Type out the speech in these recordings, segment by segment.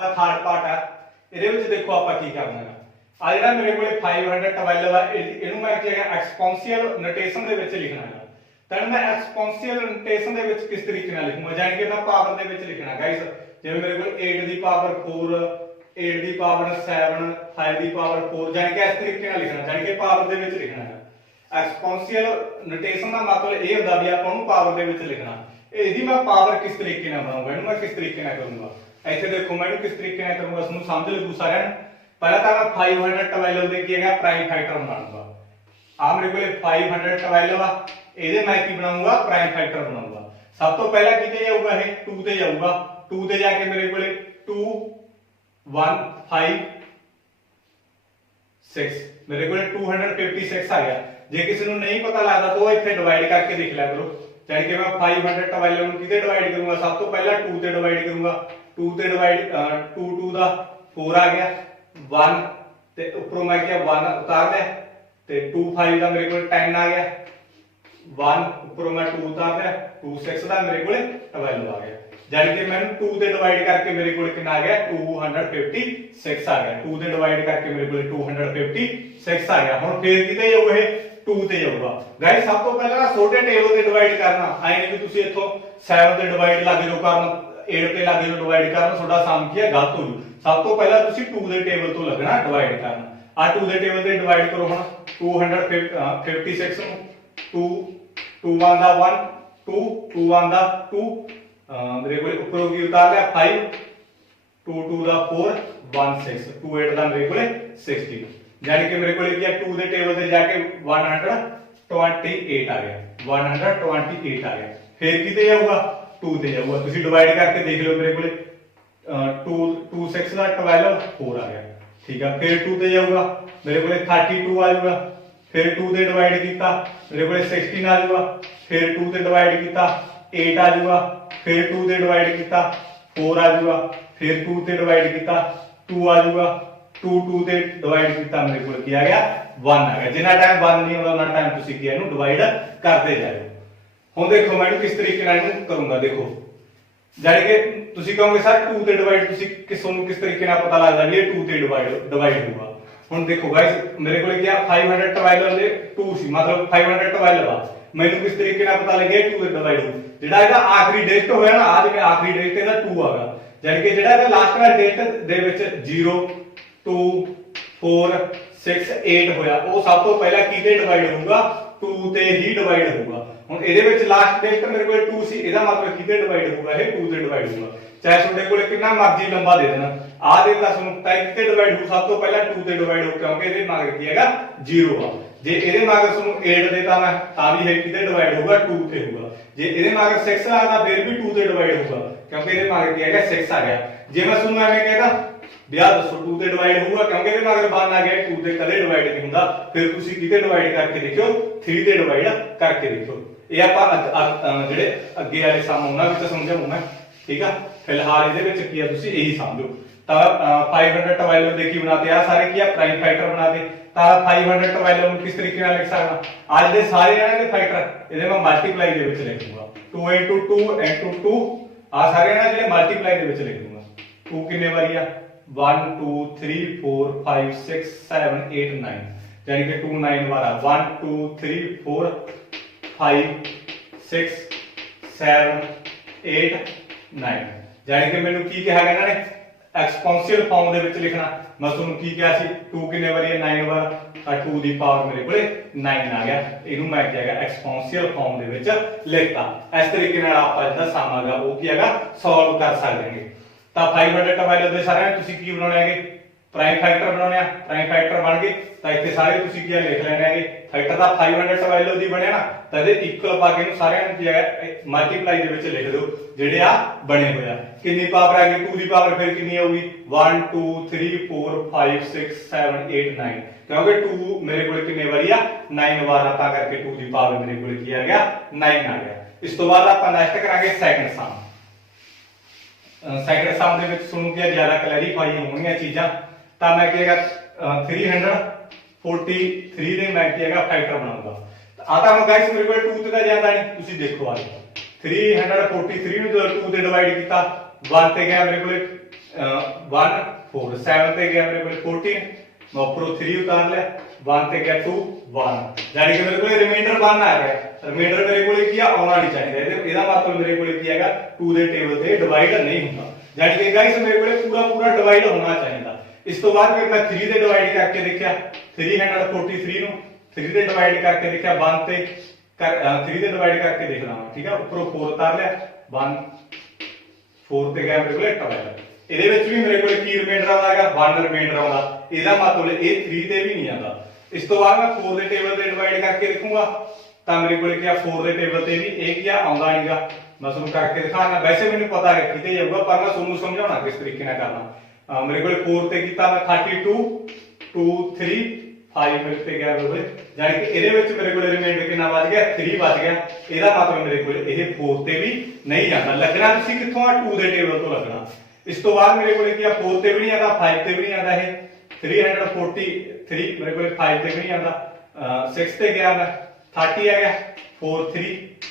third part है ये देखो आप की करना है आ जो मेरे को 512 है इनू मैं एक्सपोनेंशियल नोटेशन के लिखना है तो मैं एक्सपोनेंशियल नोटेशन के किस तरीके लिखूंगा जानी कि मैं पावर के लिखना गाइस जिवें मेरे को 8 की पावर 4 8 की पावर 7 5 की पावर 4 जानी कि इस तरीके लिखना जानी कि पावर के लिखना है एक्सपोनेंशियल नोटेशन का मतलब ये होता भी आपको पावर के लिखना इसकी मैं पावर किस तरीके बनाऊंगा इनू मैं किस तरीके करूंगा इतने देखो मैं किस तरीके करूंगा उसको समझ लगू सारे पहला तो मैं 512 के की है प्राइम फैक्टर बनाऊंगा आ मेरे को 512 आ ये मैं की बनाऊंगा प्राइम फैक्टर बनाऊंगा सब तो पहला किते जाऊगा ये 2 ते जाऊगा 2 ते जाके मेरे को 2 1 5 6 मेरे को 256 आ गया जे किसी को नहीं पता लगता तो इतने डिवाइड करके देख लिया करो चाहे कि मैं 512 किते डिवाइड करूंगा सब तो पहला 2 ते डिवाइड करूंगा 2 ते डिवाइड 2 2 दा 4 आ गया 1 ते ऊपरों मैं क्या 1 उतार लिया ते 2 5 का मेरे को 10 आ गया 1 ऊपरों मैं 2 उतार लिया 2 6 का मेरे को 12 आ गया यानी कि मैंने 2 से डिवाइड करके मेरे को कितना आ गया 256 आ गया 2 से डिवाइड करके मेरे को 256 आ गया हुन फिर किते जाऊगा ये 2 ते जाऊगा गाइस सब तो पहले ना छोटे टेबल से डिवाइड करना आई नहीं कि तुसी इथों 7 से डिवाइड लग जाओ करन 8 पे लग जाओ डिवाइड करन थोड़ा सम की है गलत हो जू सब तो पहला तुसी 2 के टेबल तो लगना डिवाइड करना आ 2 के टेबल से डिवाइड करो हुन 256 2 2 1 दा 1 2 2 1 दा 2 मेरे को ऊपर की उतार लिया 5 2 2 दा 4 1 6 2 8 दा मेरे को 60 यानी कि मेरे को लिखा 2 के टेबल से जाके 128 आ गया 128 आ गया फिर किते जाऊगा 2 ते जाऊगा तुसी डिवाइड करके देख लो मेरे को 2 2 6 दा 12 4 आ गया ठीक है फिर 2 ते जाऊगा मेरे को 32 आ जाऊगा फिर 2 ते डिवाइड किया मेरे को 16 आ जाऊगा फिर 2 ते डिवाइड किया 8 आ जाऊगा फिर 2 से डिवाइड किया 4 आ जाऊगा फिर 2 से डिवाइड किया 2 आ जाऊगा 2 2 से डिवाइड किया मेरे को किया गया 1 आ गया जितना टाइम 1 नहीं होगा उतना टाइम तुसी किया इनु डिवाइड करते जाओ हुन देखो मैं किस तरीके नाल इनु करूंगा देखो जाने कि तुसी कहोगे सर 2 से डिवाइड तुसी किस तरीके नाल पता लगदा भी ये 2 से डिवाइड होगा हुन देखो गाइस मेरे को क्या 512 दे 2 सी मतलब 512 आ मैनू किस तरीके नाल पता लगे 2 से डिवाइड हो जेड़ा ਇਹਦਾ ਆਖਰੀ ਡਿਜਿਟ ਹੋਇਆ ਨਾ ਆ ਜਿਵੇਂ ਆਖਰੀ ਡਿਜਿਟ ਇਹਦਾ 2 ਆਗਾ ਯਾਨੀ ਕਿ ਜਿਹੜਾ ਇਹਦਾ ਲਾਸਟ ਵਾਲਾ ਡਿਜਿਟ ਦੇ ਵਿੱਚ 0 2 4 6 8 ਹੋਇਆ ਉਹ ਸਭ ਤੋਂ ਪਹਿਲਾਂ ਕਿਤੇ ਡਿਵਾਈਡ ਹੋਊਗਾ 2 ਤੇ ਹੀ ਡਿਵਾਈਡ ਹੋਊਗਾ ਹੁਣ ਇਹਦੇ ਵਿੱਚ ਲਾਸਟ ਡਿਜਿਟ ਮੇਰੇ ਕੋਲ 2 ਸੀ ਇਹਦਾ ਮਤਲਬ ਕਿਤੇ ਡਿਵਾਈਡ ਹੋਊਗਾ ਇਹ 2 ਤੇ ਡਿਵਾਈਡ ਹੋਊਗਾ ਚਾਹੇ ਤੁਹਾਡੇ ਕੋਲ ਕਿੰਨਾ ਮਰਜ਼ੀ ਲੰਬਾ ਦੇ ਦੇਣਾ ਆ ਦੇ ਦਾ ਤੁਹਾਨੂੰ ਪਤਾ ਕਿਤੇ ਡਿਵਾਈਡ ਹੋ ਸਭ ਤੋਂ ਪਹਿਲਾਂ 2 ਤੇ ਡਿਵਾਈਡ ਹੋ ਕਿਉਂਕਿ ਇਹਦੇ ਮਗਰ ਕੀ ਹੈਗਾ 0 ਆ ਜੇ ਇਹਦੇ ਮਗਰ ਤੁਹਾਨੂੰ 8 ਦੇਤਾ ਮੈਂ ਤਾਂ ਵੀ ਇਹ ਕਿਤੇ ਡਿਵਾਈਡ ਹੋਊਗਾ 2 ਤੇ ਹੋਊਗਾ ਜੇ ਇਹਦੇ ਮਗਰ 6 ਆਉਂਦਾ ਫਿਰ ਵੀ 2 ਤੇ ਡਿਵਾਈਡ ਹੋਊਗਾ ਕਿਉਂਕਿ ਇਹਦੇ ਮਗਰ ਕੀ ਹੈਗਾ 6 ਆ ਗਿਆ ਜੇ ਮੈਂ ਤੁਹਾਨੂੰ ਐਵੇਂ ਕਹਿੰਦਾ ਵਿਆਹ ਦੱਸੋ 2 ਤੇ ਡਿਵਾਈਡ ਹੋਊਗਾ ਕਿਉਂਕਿ ਇਹਦੇ ਮਗਰ 1 ਆ ਗਿਆ 2 ਤੇ ਕਦੇ ਡਿਵਾਈਡ ਨਹੀਂ ਹੁੰਦਾ ਫਿਰ ਤੁਸੀਂ ਕਿਤੇ ਡਿਵਾਈਡ ਕਰਕੇ ਦੇਖਿਓ 3 ਤੇ ਡਿਵਾਈਡ ਕਰਕੇ ਦੇਖਿਓ ਇਹ ਆਪਾਂ ਜਿਹੜੇ ਅੱਗੇ ਵਾਲੇ ਸਮ ਉਹਨਾਂ ਵਿੱਚ ਸਮਝਾਉਂਗਾ ਠੀਕ ਆ ਫਿਲਹਾਲ ਇਹਦੇ ਵਿੱਚ ਕੀ ਆ ਤੁਸੀਂ ਇਹੀ ਸਮਝੋ ਤਾਂ 512 ਦੇ ਕੀ ਬਣਾਤੇ ਆ ਸਾਰੇ ਕੀ ਆ ਪ੍ਰਾਈਮ ਫੈਕਟਰ ਬਣਾਤੇ ਤਾਂ 512 ਨੂੰ ਕਿਸ ਤਰੀਕੇ ਨਾਲ ਲਿਖ ਸਕਦਾ ਅੱਜ ਦੇ ਸਾਰੇ ਇਹਨਾਂ ਦੇ ਫੈਕਟਰ ਇਹਦੇ ਮੈਂ ਮਲਟੀਪਲਾਈ ਦੇ ਵਿੱਚ ਲਿਖੂਗਾ 2 2 2 ਆ ਸਾਰੇ ਇਹਨਾਂ ਜਿਹੜੇ ਮਲਟੀਪਲਾਈ ਦੇ ਵਿੱਚ ਲਿਖ ਦੂੰਗਾ 2 ਕਿੰਨੇ ਵਾਰੀ ਆ 1 2 3 4 5 6 7 8 9 यानी कि 2 9 वाला 1 2 3 4 5 6 7 8 9 यानी कि मैंने की कहा इन्होंने एक्सपोनेंशियल फॉर्म दे विच लिखना मैं तुहानू की कहा सी 2 किन्ने वारी है 9 बार 2 दी पावर मेरे कोले 9 आ गया इनू मैं क्या हैगा एक्सपोनेंशियल फॉर्म दे विच लिखता इस तरीके नाल आपां जिहड़ा सम हैगा वो की हैगा सॉल्व कर सकदे हां ਤਾਂ 512 ਦੇ ਸਾਰਿਆਂ ਤੁਸੀਂ ਕੀ ਬਣਾਉਣੇ ਹੈਗੇ ਪ੍ਰਾਈਮ ਫੈਕਟਰ ਬਣਾਉਣੇ ਆ ਪ੍ਰਾਈਮ ਫੈਕਟਰ ਬਣ ਗਏ ਤਾਂ ਇੱਥੇ ਸਾਰੇ ਤੁਸੀਂ ਕੀ ਲਿਖ ਲੈਣੇ ਹੈਗੇ ਫੈਕਟਰ ਦਾ 512 ਦੀ ਬਣਿਆ ਨਾ ਤਾਂ ਇਹਦੇ ਇਕੁਅਲ ਪਾ ਕੇ ਇਹਨੂੰ ਸਾਰਿਆਂ ਨੂੰ ਕੀ ਹੈ ਮਲਟੀਪਲਾਈ ਦੇ ਵਿੱਚ ਲਿਖ ਦਿਓ ਜਿਹੜੇ ਆ ਬਣੇ ਹੋਏ ਆ ਕਿੰਨੀ ਪਾਵਰ ਆ ਗਈ 2 ਦੀ ਪਾਵਰ ਫਿਰ ਕਿੰਨੀ ਆਊਗੀ 1 2 3 4 5 6 7 8 9 क्योंकि 2 मेरे को कितने वारी आ 9 वार आ करके 2 ਦੀ ਪਾਵਰ ਮੇਰੇ ਕੋਲ ਕੀ ਆ ਗਿਆ 9 आ गया ਇਸ ਤੋਂ ਬਾਅਦ ਆਪਾਂ ਨੈਕਸਟ ਕਰਾਂਗੇ ਸੈਕੰਡ ਸਮ ਸੈਕੰਡ ਸਮ ਦੇ ਵਿੱਚ ਤੁਹਾਨੂੰ ਕੀ ਜ਼ਿਆਦਾ ਕਲੈਰੀਫਾਈ ਹੋਣਗੀਆਂ ਚੀਜ਼ਾਂ ਤਾਂ ਮੈਂ ਕੀ ਹੈਗਾ 343 ਦੇ ਮੈਂ ਕੀ ਹੈਗਾ ਫੈਕਟਰ ਬਣਾਉਂਗਾ ਆ ਤਾਂ ਗਾਇਸ ਮੇਰੇ ਕੋਲ 2 ਤੇ ਤਾਂ ਜਾਂਦਾ ਨਹੀਂ ਤੁਸੀਂ ਦੇਖੋ ਆ 343 ਨੂੰ 2 ਤੇ ਡਿਵਾਈਡ ਕੀਤਾ 1 ਤੇ ਗਿਆ ਮੇਰੇ ਕੋਲ 1 4 7 ਤੇ ਗਿਆ मेरे को 14 मैं ऊपरों 3 उतार लिया 1 ਤੇ ਗਿਆ 2 1 यानी कि मेरे को रिमाइंडर 1 आ गया रिमाइंडर मेरे को ਕੀ ਆਉਣਾ ਨਹੀਂ ਚਾਹੀਦਾ ਇਹਦਾ ਮਤਲਬ ਮੇਰੇ ਕੋਲ ਕੀ ਹੈਗਾ 2 ਦੇ ਟੇਬਲ ਤੇ ਡਿਵਾਈਡ ਨਹੀਂ ਹੁੰਦਾ यानी कि गाइस मेरे को पूरा डिवाइड होना चाहिए इस तो बाद फिर मैं 3 ਦੇ डिवाइड करके देखिਆ 343 ਨੂੰ 3 ਦੇ डिवाइड करके देखिਆ 1 ਤੇ 3 ਦੇ डिवाइड करके देख रहा हूं ठीक है ऊपरों 4 उतार लिया 1 4 ਤੇ ਗਿਆ ਮੇਰੇ ਕੋਲ 12 ਇਹਦੇ ਵਿੱਚ ਵੀ ਮੇਰੇ ਕੋਲ ਕੀ ਰਿਮਾਈਂਡਰ ਆਉਂਦਾਗਾ 1 ਰਿਮਾਈਂਡਰ ਆਉਂਦਾ ਇਹਦਾ ਮਤਲਬ ਇਹ 3 ਤੇ ਵੀ ਨਹੀਂ ਆਉਂਦਾ ਇਸ ਤੋਂ ਬਾਅਦ ਮੈਂ 4 ਦੇ ਟੇਬਲ ਤੇ ਡਿਵਾਈਡ ਕਰਕੇ ਦੇਖੂੰਗਾ ਤਾਂ ਮੇਰੇ ਕੋਲ ਕੀ ਆ 4 ਦੇ ਟੇਬਲ ਤੇ ਵੀ ਇਹ ਕੀ ਆਉਂਦਾ ਨਹੀਂਗਾ ਮੈਂ ਤੁਹਾਨੂੰ ਕਰਕੇ ਦਿਖਾਣਾ ਵੈਸੇ ਮੈਨੂੰ ਪਤਾ ਹੈ ਕਿਤੇ ਜਾਊਗਾ ਪਰ ਮੈਂ ਤੁਹਾਨੂੰ ਸਮਝਾਉਣਾ ਕਿਸ ਤਰੀਕੇ ਨਾਲ ਕਰਨਾ ਮੇਰੇ ਕੋਲ 4 ਤੇ ਕੀਤਾ ਮੈਂ 32 2 3 5 ਮਿੰਟ ਤੇ ਗਿਆ ਮੇਰੇ ਜਾਨੀ ਕਿ ਇਹਦੇ ਵਿੱਚ ਮੇਰੇ ਕੋਲ ਰਿਮਾਈਂਡਰ ਕਿੰਨਾ ਬਚ ਗਿਆ 3 ਬਚ ਗਿਆ ਇਹਦਾ ਮਤਲਬ ਮੇਰੇ ਕੋਲ ਇਹ 4 ਤੇ ਵੀ ਨਹੀਂ ਜਾਂਦਾ ਲੱਗਣਾ ਤੁਸੀਂ ਕਿੱਥੋਂ ਆ 2 ਦੇ ਟੇਬਲ ਤੋਂ ਲੱਗਣਾ ਇਸ ਤੋਂ ਬਾਅਦ ਮੇਰੇ ਕੋਲ ਕੀ ਆ 4 ਤੇ ਵੀ ਨਹੀਂ ਆਉਂਦਾ 5 ਤੇ ਵੀ ਨਹੀਂ ਆਉਂਦਾ ਇਹ 343 ਮੇਰੇ ਕੋਲ 5 ਤੇ ਵੀ ਨਹੀਂ ਆਉਂਦਾ 6 ਤੇ ਗਿਆ ਮੈਂ 30 ਆ ਗਿਆ 4 3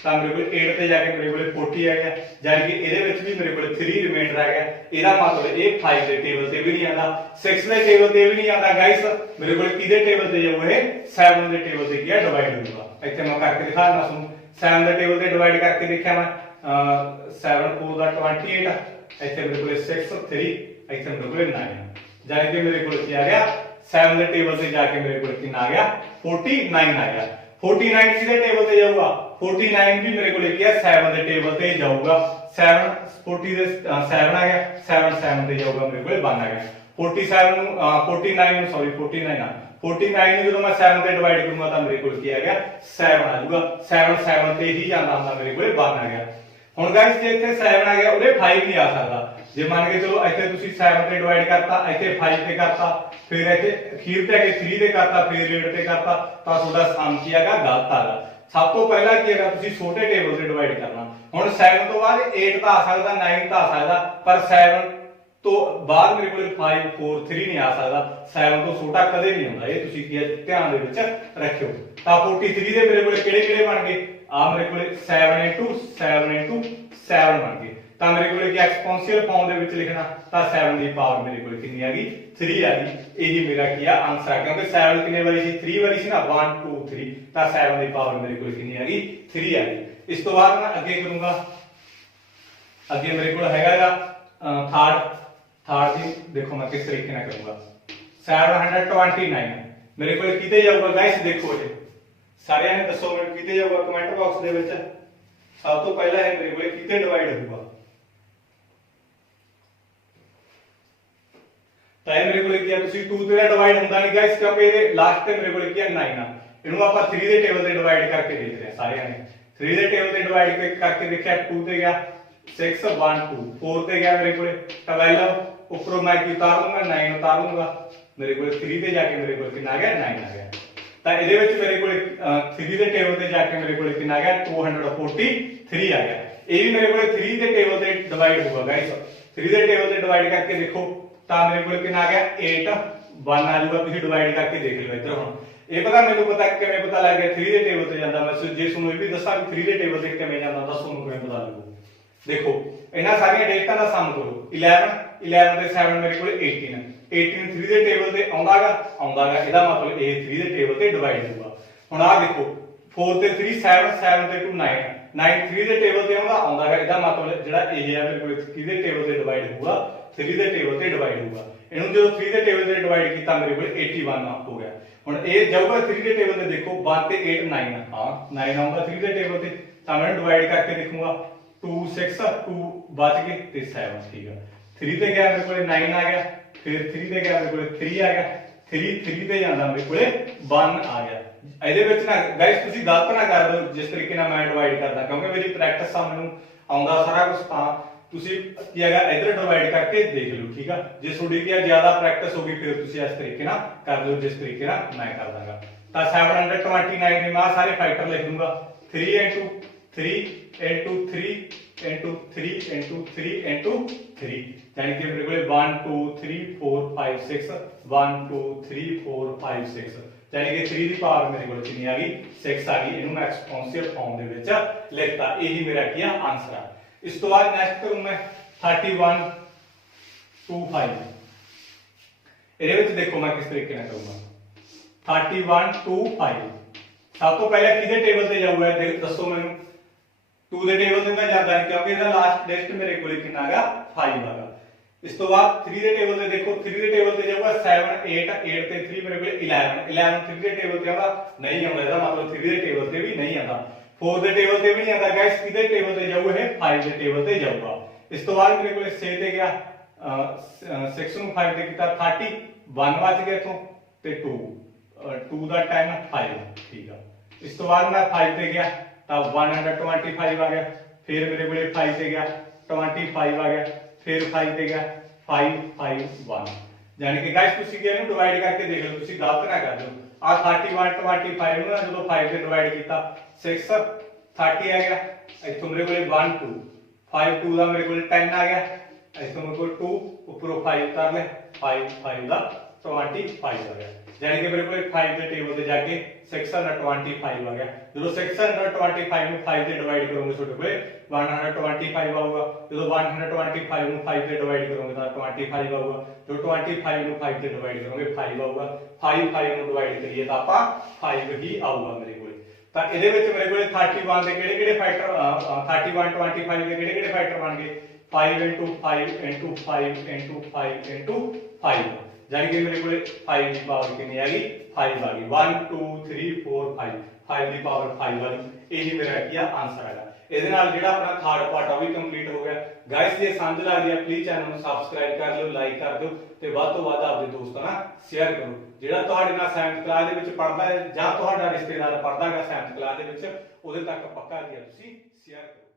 ਤਾਂ ਮੇਰੇ ਕੋਲ 8 ਤੇ ਜਾ ਕੇ ਮੇਰੇ ਕੋਲ 40 ਆ ਗਿਆ ਜਾਨੀ ਕਿ ਇਹਦੇ ਵਿੱਚ ਵੀ ਮੇਰੇ ਕੋਲ 3 ਰਿਮਾਈਂਡਰ ਆ ਗਿਆ ਇਹਦਾ ਮਤਲਬ ਇਹ 5 ਦੇ ਟੇਬਲ ਤੇ ਵੀ ਨਹੀਂ ਆਉਂਦਾ 6 ਦੇ ਟੇਬਲ ਤੇ ਵੀ ਨਹੀਂ ਆਉਂਦਾ ਗਾਇਸ ਮੇਰੇ ਕੋਲ ਕਿਹਦੇ ਟੇਬਲ ਤੇ ਜਾਊ ਇਹ 7 ਦੇ ਟੇਬਲ ਤੇ ਕੀ ਆ ਡਿਵਾਈਡ ਹੋਊਗਾ ਇੱਥੇ ਮੈਂ ਕਰਕੇ ਦਿਖਾਉਣਾ ਤੁਹਾਨੂੰ 7 ਦੇ ਟੇਬਲ ਤੇ ਡਿਵਾਈਡ ਕਰਕੇ ਦੇਖਿਆ ਮੈਂ 7 4 ਦਾ 28 ਇੱਥੇ ਮੇਰੇ ਕੋਲ 6 3 ਇੱਥੇ ਮੇਰੇ ਕੋਲ 9 ਜਾਨੀ ਕਿ ਮੇਰੇ ਕੋਲ ਕੀ ਆ ਗਿਆ 7 ਦੇ ਟੇਬਲ ਤੇ ਜਾ ਕੇ ਮੇਰੇ ਕੋਲ ਕਿੰਨਾ ਆ ਗਿਆ 49 ਆ ਗਿਆ 49 ਕਿਹਦੇ ਟੇਬਲ ਤੇ ਜਾਊਗਾ 49 ਵੀ ਮੇਰੇ ਕੋਲ ਕੀ ਆ 7 ਦੇ ਟੇਬਲ ਤੇ ਜਾਊਗਾ 7 40 ਦੇ 7 ਆ ਗਿਆ 7 ਤੇ ਜਾਊਗਾ ਮੇਰੇ ਕੋਲ 1 ਆ ਗਿਆ 47 ਨੂੰ 49 ਨੂੰ ਸੌਰੀ 49 ਆ 49 ਨੂੰ ਜਦੋਂ ਮੈਂ 7 ਤੇ ਡਿਵਾਈਡ ਕਰੂੰਗਾ ਤਾਂ ਮੇਰੇ ਕੋਲ ਕੀ ਆ ਗਿਆ 7 ਆ ਜਾਊਗਾ 7 ਤੇ ਹੀ ਜਾਂਦਾ ਹੁੰਦਾ ਮੇਰੇ ਕੋਲ 1 ਆ ਗਿਆ ਹੁਣ ਗਾਇਸ ਜੇ ਇੱਥੇ 7 ਆ ਗਿਆ ਉਹਦੇ 5 ਨਹੀਂ ਆ ਸਕਦਾ ਜੇ ਮੰਨ ਕੇ ਚਲੋ ਇੱਥੇ ਤੁਸੀਂ 7 ਤੇ ਡਿਵਾਈਡ ਕਰਤਾ ਇੱਥੇ 5 ਤੇ ਕਰਤਾ ਫਿਰ ਇੱਥੇ ਅਖੀਰ ਤੇ ਆ ਕੇ 3 ਤੇ ਕਰਤਾ ਫਿਰ 8 ਤੇ ਕਰਤਾ ਤਾਂ ਤੁਹਾਡਾ ਸਮ ਕੀ ਹੈਗਾ ਗਲਤ ਆਗਾ ਸਭ ਤੋਂ ਪਹਿਲਾਂ ਕੀ ਹੈਗਾ ਤੁਸੀਂ ਛੋਟੇ ਟੇਬਲ ਤੇ ਡਿਵਾਈਡ ਕਰਨਾ ਹੁਣ 7 ਤੋਂ ਬਾਅਦ 8 ਤਾਂ ਆ ਸਕਦਾ 9 ਤਾਂ ਆ ਸਕਦਾ ਪਰ 7 ਤੋਂ ਬਾਅਦ ਮੇਰੇ ਕੋਲ 5 4 3 ਨਹੀਂ ਆ ਸਕਦਾ 7 ਤੋਂ ਛੋਟਾ ਕਦੇ ਨਹੀਂ ਹੁੰਦਾ ਇਹ ਤੁਸੀਂ ਕੀ ਧਿਆਨ ਦੇ ਵਿੱਚ ਰੱਖਿਓ ਤਾਂ 43 ਦੇ ਮੇਰੇ ਕੋਲ ਕਿਹੜੇ ਬਣ ਗਏ ਆ ਮੇਰੇ ਕੋਲ 7 ਬਣ ਗਏ ਤਾਂ ਮੇਰੇ ਕੋਲ ਕੀ ਐਕਸਪੋਨੈਂਸ਼ੀਅਲ ਫਾਰਮ ਦੇ ਵਿੱਚ ਲਿਖਣਾ ਤਾਂ 7 ਦੀ ਪਾਵਰ ਮੇਰੇ ਕੋਲ ਕਿੰਨੀ ਆ ਗਈ 3 ਆ ਗਈ ਇਹੀ ਮੇਰਾ ਕੀ ਆ ਆਨਸਰ ਆ ਕਿਉਂਕਿ 7 ਕਿੰਨੇ ਵਾਰੀ ਸੀ 3 ਵਾਰੀ ਸੀ ਨਾ 1 2 3 ਤਾਂ 7 ਦੀ ਪਾਵਰ ਮੇਰੇ ਕੋਲ ਕਿੰਨੀ ਆ ਗਈ 3 ਆ ਗਈ ਇਸ ਤੋਂ ਬਾਅਦ ਮੈਂ ਅੱਗੇ ਕਰੂੰਗਾ ਅੱਗੇ ਮੇਰੇ ਕੋਲ ਹੈਗਾਗਾ ਥਰਡ ਦੀ ਦੇਖੋ ਮੈਂ ਕਿਸ ਤਰੀਕੇ ਨਾਲ ਕਰੂੰਗਾ 729 ਮੇਰੇ ਕੋਲ ਕਿਤੇ ਜਾਊਗਾ ਗਾਇਸ ਦੇਖੋ ਜੀ ਸਾਰਿਆਂ ਨੇ ਦੱਸੋ ਮੈਨੂੰ ਕਿਤੇ ਜਾਊਗਾ ਕਮੈਂਟ ਬਾਕਸ ਦੇ ਵਿੱਚ ਸਭ ਤੋਂ ਪਹਿਲਾਂ ਇਹ ਮੇਰੇ ਕੋਲ ਕਿਤੇ ਡਿਵਾਈਡ ਹੋਊਗਾ ਤਾਂ ਇਹ ਮੇਰੇ ਕੋਲ ਕੀ ਆ ਤੁਸੀਂ 2 ਤੇ ਡਿਵਾਈਡ ਹੁੰਦਾ ਨਹੀਂ ਗਾਇਸ ਕਿਉਂਕਿ ਇਹਦੇ ਲਾਸਟ ਤੇ ਮੇਰੇ ਕੋਲ ਕੀ ਆ 9 ਆ ਇਹਨੂੰ ਆਪਾਂ 3 ਦੇ ਟੇਬਲ ਤੇ ਡਿਵਾਈਡ ਕਰਕੇ ਦੇਖ ਰਹੇ ਸਾਰਿਆਂ ਨੇ 3 ਦੇ ਟੇਬਲ ਤੇ ਡਿਵਾਈਡ ਕਰਕੇ ਦੇਖਿਆ 2 ਤੇ ਗਿਆ 6 1 2 4 ਤੇ ਗਿਆ ਮੇਰੇ ਕੋਲ 12 ਉੱਪਰੋਂ ਮੈਂ ਕੀ ਉਤਾਰ ਲੂੰਗਾ 9 ਉਤਾਰ ਲੂੰਗਾ ਮੇਰੇ ਕੋਲ 3 ਤੇ ਜਾ ਕੇ ਮੇਰੇ ਕੋਲ ਕਿੰਨਾ ਆ ਗਿਆ 9 ਆ ਗਿਆ ਤਾਂ ਇਹਦੇ ਵਿੱਚ ਮੇਰੇ ਕੋਲ 3 ਦੇ ਟੇਬਲ ਤੇ ਜਾ ਕੇ ਮੇਰੇ ਕੋਲ ਕਿੰਨਾ ਆ ਗਿਆ 243 ਆ ਗਿਆ ਇਹ ਵੀ ਮੇਰੇ ਕੋਲ 3 ਦੇ ਟੇਬਲ ਤੇ ਡਿਵਾਈਡ ਹੋਊਗਾ ਗਾਇਸ 3 ਦੇ ਟੇਬਲ ਤੇ ਡਿਵਾਈਡ ਕਰਕੇ ਦੇਖੋ ਤਾਂ ਮੇਰੇ ਕੋਲ ਕਿੰਨਾ ਆ ਗਿਆ 8 1 ਆ ਜਾਊਗਾ ਤੁਸੀਂ ਡਿਵਾਈਡ ਕਰਕੇ ਦੇਖ ਲਿਓ ਇੱਧਰ ਹੁਣ ਇਹ ਪਤਾ ਮੈਨੂੰ ਪਤਾ ਕਿਵੇਂ ਪਤਾ ਲੱਗ ਗਿਆ 3 ਦੇ ਟੇਬਲ ਤੇ ਜਾਂਦਾ ਮੈਂ ਜੇ ਤੁਹਾਨੂੰ ਇਹ ਵੀ ਦੱਸਾਂ ਕਿ 3 ਦੇ ਟੇਬਲ ਤੇ ਕਿਵੇਂ ਜਾਂਦਾ ਦੱਸੋ ਤੁਹਾਨੂੰ ਕਿਵੇਂ ਪਤਾ ਲੱਗੂ ਦੇਖੋ ਇਹਨਾਂ ਸਾਰੀਆਂ ਡੇਟਾਂ ਦਾ ਸਮ ਕਰੋ 11 ਤੇ 7 ਮੇਰੇ ਕੋਲ 18 3 ਦੇ ਟੇਬਲ ਤੇ ਆਉਂਦਾਗਾ ਇਹਦਾ ਮਤਲਬ ਇਹ 3 ਦੇ ਟੇਬਲ ਤੇ ਡਿਵਾਈਡ ਹੋਊਗਾ ਹੁਣ ਆ ਦੇਖੋ 4 ਤੇ 3 7 ਤੇ 2 9 3 ਦੇ ਟੇਬਲ ਤੇ ਆਉਂਦਾਗਾ ਇਹਦਾ ਮਤਲਬ ਜਿਹੜਾ ਇਹ ਆ ਮੇਰੇ ਕੋਲ 3 ਦੇ ਟੇਬਲ ਤੇ ਡਿਵਾਈਡ ਹੋਊਗਾ 3 ਦੇ ਟੇਬਲ ਤੇ ਡਿਵਾਈਡ ਹੋਊਗਾ ਇਹਨੂੰ ਜਦੋਂ 3 ਦੇ ਟੇਬਲ ਤੇ ਡਿਵਾਈਡ ਕੀਤਾ ਮੇਰੇ ਕੋਲ 81 ਹੋ ਗਿਆ ਹੁਣ ਇਹ ਜਾਊਗਾ 3 ਦੇ ਟੇਬਲ ਤੇ ਦੇਖੋ 1 ਤੇ 8 9 ਹਾਂ 9 ਆਉਂਦਾ 3 ਦੇ ਟੇਬਲ ਤੇ ਤਾਂ ਮੈਂ ਡਿਵਾਈਡ ਕਰਕੇ ਦੇਖੂੰਗਾ 2 6 2 ਬਚ ਗਏ ਤੇ 7 ਠੀਕ ਆ 3 ਤੇ ਗਿਆ ਮੇਰੇ ਕੋਲ 9 ਆ ਗਿਆ ਫਿਰ 3 ਤੇ ਗਿਆ ਮੇਰੇ ਕੋਲ 3 ਆ ਗਿਆ 3 ਤੇ ਜਾਂਦਾ ਮੇਰੇ ਕੋਲ 1 ਆ ਗਿਆ ਇਹਦੇ ਵਿੱਚ ਨਾ ਗਾਇਸ ਤੁਸੀਂ ਗਲਤ ਨਾ ਕਰ ਦਿਓ ਜਿਸ ਤਰੀਕੇ ਨਾਲ ਮੈਂ ਡਿਵਾਈਡ ਕਰਦਾ ਕਿਉਂਕਿ ਮੇਰੀ ਪ੍ਰੈਕਟਿਸ ਆ ਮੈਨੂੰ ਆਉਂਦਾ ਸਾਰਾ ਕੁਝ ਤਾਂ ਤੁਸੀਂ ਕੀ ਹੈਗਾ ਇਧਰ ਡਿਵਾਈਡ ਕਰਕੇ ਦੇਖ ਲਓ ਠੀਕ ਆ ਜੇ ਤੁਹਾਡੀ ਕੀ ਜ਼ਿਆਦਾ ਪ੍ਰੈਕਟਿਸ ਹੋਗੀ ਫਿਰ ਤੁਸੀਂ ਇਸ ਤਰੀਕੇ ਨਾਲ ਕਰ ਲਿਓ ਜਿਸ ਤਰੀਕੇ ਨਾਲ ਮੈਂ ਕਰਦਾਗਾ ਤਾਂ 729 ਦੇ ਮੈਂ ਸਾਰੇ ਫੈਕਟਰ ਲਿਖ ਦੂੰਗਾ 3 into 3 into 3 into 3 into 3 यानी कि मेरे को 1 2 3 4 5 6 1 2 3 4 5 6 यानी कि 3 ਦੀ ਪਾਵਰ ਮੇਰੇ ਕੋਲ ਕਿੰਨੀ ਆ ਗਈ 6 ਆ ਗਈ ਇਹਨੂੰ ਮੈਂ ਐਕਸਪੋਨੈਂਸ਼ੀਅਲ ਫਾਰਮ ਦੇ ਵਿੱਚ ਲਿਖਤਾ ਇਹੀ ਮੇਰਾ ਕੀ ਆ ਆਨਸਰ ਆ ਇਸ ਤੋਂ ਬਾਅਦ ਨੈਕਸਟ ਕਰੂੰ ਮੈਂ 31 2 5 ਇਹਦੇ ਵਿੱਚ ਦੇਖੋ ਮੈਂ ਕਿਸ ਤਰੀਕੇ ਨਾਲ ਕਰੂੰਗਾ 31 2 5 ਸਭ ਤੋਂ ਪਹਿਲਾਂ ਕਿਹਦੇ ਟੇਬਲ ਤੇ ਜਾਊਗਾ ਦੱਸੋ ਮੈਨੂੰ 2 ਦੇ ਟੇਬਲ ਤੇ ਮੈਂ ਜਾਂਦਾ ਨਹੀਂ ਕਿਉਂਕਿ ਇਹਦਾ ਲਾਸਟ ਲਿਸਟ ਮੇਰੇ ਕੋਲੇ ਕਿੰਨਾ ਹੈਗਾ 5 ਹੈਗਾ ਇਸ ਤੋਂ ਬਾਅਦ 3 ਦੇ ਟੇਬਲ ਤੇ ਦੇਖੋ 3 ਦੇ ਟੇਬਲ ਤੇ ਜਾਊਗਾ 7 8 8 ਤੇ 3 ਮੇਰੇ ਕੋਲੇ 11 11 3 ਦੇ ਟੇਬਲ ਤੇ ਆਉਂਦਾ ਨਹੀਂ ਆਉਂਦਾ ਇਹਦਾ ਮਤਲਬ 3 ਦੇ ਟੇਬਲ ਤੇ ਵੀ ਨਹੀਂ ਆਉਂਦਾ 4 ਦੇ ਟੇਬਲ ਤੇ ਵੀ ਨਹੀਂ ਆਉਂਦਾ ਗਾਇਸ ਕਿਹਦੇ ਟੇਬਲ ਤੇ ਜਾਊਗਾ ਇਹ 5 ਦੇ ਟੇਬਲ ਤੇ ਜਾਊਗਾ ਇਸ ਤੋਂ ਬਾਅਦ ਮੇਰੇ ਕੋਲੇ 6 ਤੇ ਗਿਆ 6 ਨੂੰ 5 ਤੇ ਕੀਤਾ 30 1 ਵੱਜ ਗਿਆ ਇਥੋਂ ਤੇ 2 2 ਦਾ 10 5 ਠੀਕ ਆ ਇਸ ਤੋਂ ਬਾਅਦ ਮੈਂ 5 ਤੇ ਗਿਆ ਤਾਂ 125 ਆ ਗਿਆ फिर मेरे को 5 से गया 25 आ गया फिर 5 से गया 5 5 1 यानी कि गाइस ਤੁਸੀਂ ਇਹਨੂੰ ਡਿਵਾਈਡ ਕਰਕੇ ਦੇਖ ਲਓ ਤੁਸੀਂ ਗਲਤ ਨਾ ਕਰ ਦਿਓ ਆ 31 25 ਨੂੰ ਨਾ ਜਦੋਂ 5 ਤੇ ਡਿਵਾਈਡ ਕੀਤਾ 6 30 ਆ ਗਿਆ ਇੱਥੋਂ ਮੇਰੇ ਕੋਲ 1 2 5 2 ਦਾ ਮੇਰੇ ਕੋਲ 10 ਆ ਗਿਆ ਇੱਥੋਂ ਮੇਰੇ ਕੋਲ 2 ਉੱਪਰੋਂ 5 ਕਰ ਲੈ 5 5 ਦਾ 25 ਆ ਗਿਆ यानी कि मेरे को 5 ਦੇ ਟੇਬਲ ਤੇ ਜਾ ਕੇ 625 ਆ ਗਿਆ ਜਦੋਂ 625 ਨੂੰ 5 ਤੇ ਡਿਵਾਈਡ ਕਰੋਗੇ ਤੁਹਾਡੇ ਕੋਲੇ 125 ਆਊਗਾ ਜਦੋਂ 125 ਨੂੰ 5 ਤੇ ਡਿਵਾਈਡ ਕਰੋਗੇ ਤਾਂ 25 ਆਊਗਾ ਜਦੋਂ 25 ਨੂੰ 5 ਤੇ ਡਿਵਾਈਡ ਕਰੋਗੇ 5 ਆਊਗਾ 5 ਨੂੰ ਡਿਵਾਈਡ ਕਰੀਏ ਤਾਂ ਆਪਾਂ 5 ਹੀ ਆਊਗਾ ਮੇਰੇ ਕੋਲੇ ਤਾਂ ਇਹਦੇ ਵਿੱਚ ਮੇਰੇ ਕੋਲੇ 31 ਦੇ ਕਿਹੜੇ ਫੈਕਟਰ 31 25 ਦੇ ਕਿਹੜੇ ਫੈਕਟਰ ਬਣ ਗਏ 5 into 5 into 5 into 5 into 5 यानी कि मेरे को 5 की पावर कितनी आ गई 5 आ गई 1 2 3 4 5 5 की पावर 5 वाली यही मेरा क्या आंसर है ਇਹਦੇ ਨਾਲ ਜਿਹੜਾ ਆਪਣਾ ਥਰਡ ਪਾਰਟ ਆ ਵੀ ਕੰਪਲੀਟ ਹੋ ਗਿਆ ਗਾਇਸ ਜੇ ਸਮਝ ਲੱਗਦੀ ਆ ਪਲੀਜ਼ ਚੈਨਲ ਨੂੰ ਸਬਸਕ੍ਰਾਈਬ ਕਰ ਲਿਓ ਲਾਈਕ ਕਰ ਦਿਓ ਤੇ ਵੱਧ ਤੋਂ ਵੱਧ ਆਪਣੇ ਦੋਸਤਾਂ ਨਾਲ ਸ਼ੇਅਰ ਕਰੋ ਜਿਹੜਾ ਤੁਹਾਡੇ ਨਾਲ 7th ਕਲਾਸ ਦੇ ਵਿੱਚ ਪੜ੍ਹਦਾ ਹੈ ਜਾਂ ਤੁਹਾਡਾ ਰਿਸ਼ਤੇਦਾਰ ਪੜ੍ਹਦਾ ਹੈਗਾ 7th ਕਲਾਸ ਦੇ ਵਿੱਚ ਉਹਦੇ ਤੱਕ ਪੱਕਾ ਜੀ ਤੁਸੀਂ ਸ਼ੇਅਰ ਕਰੋ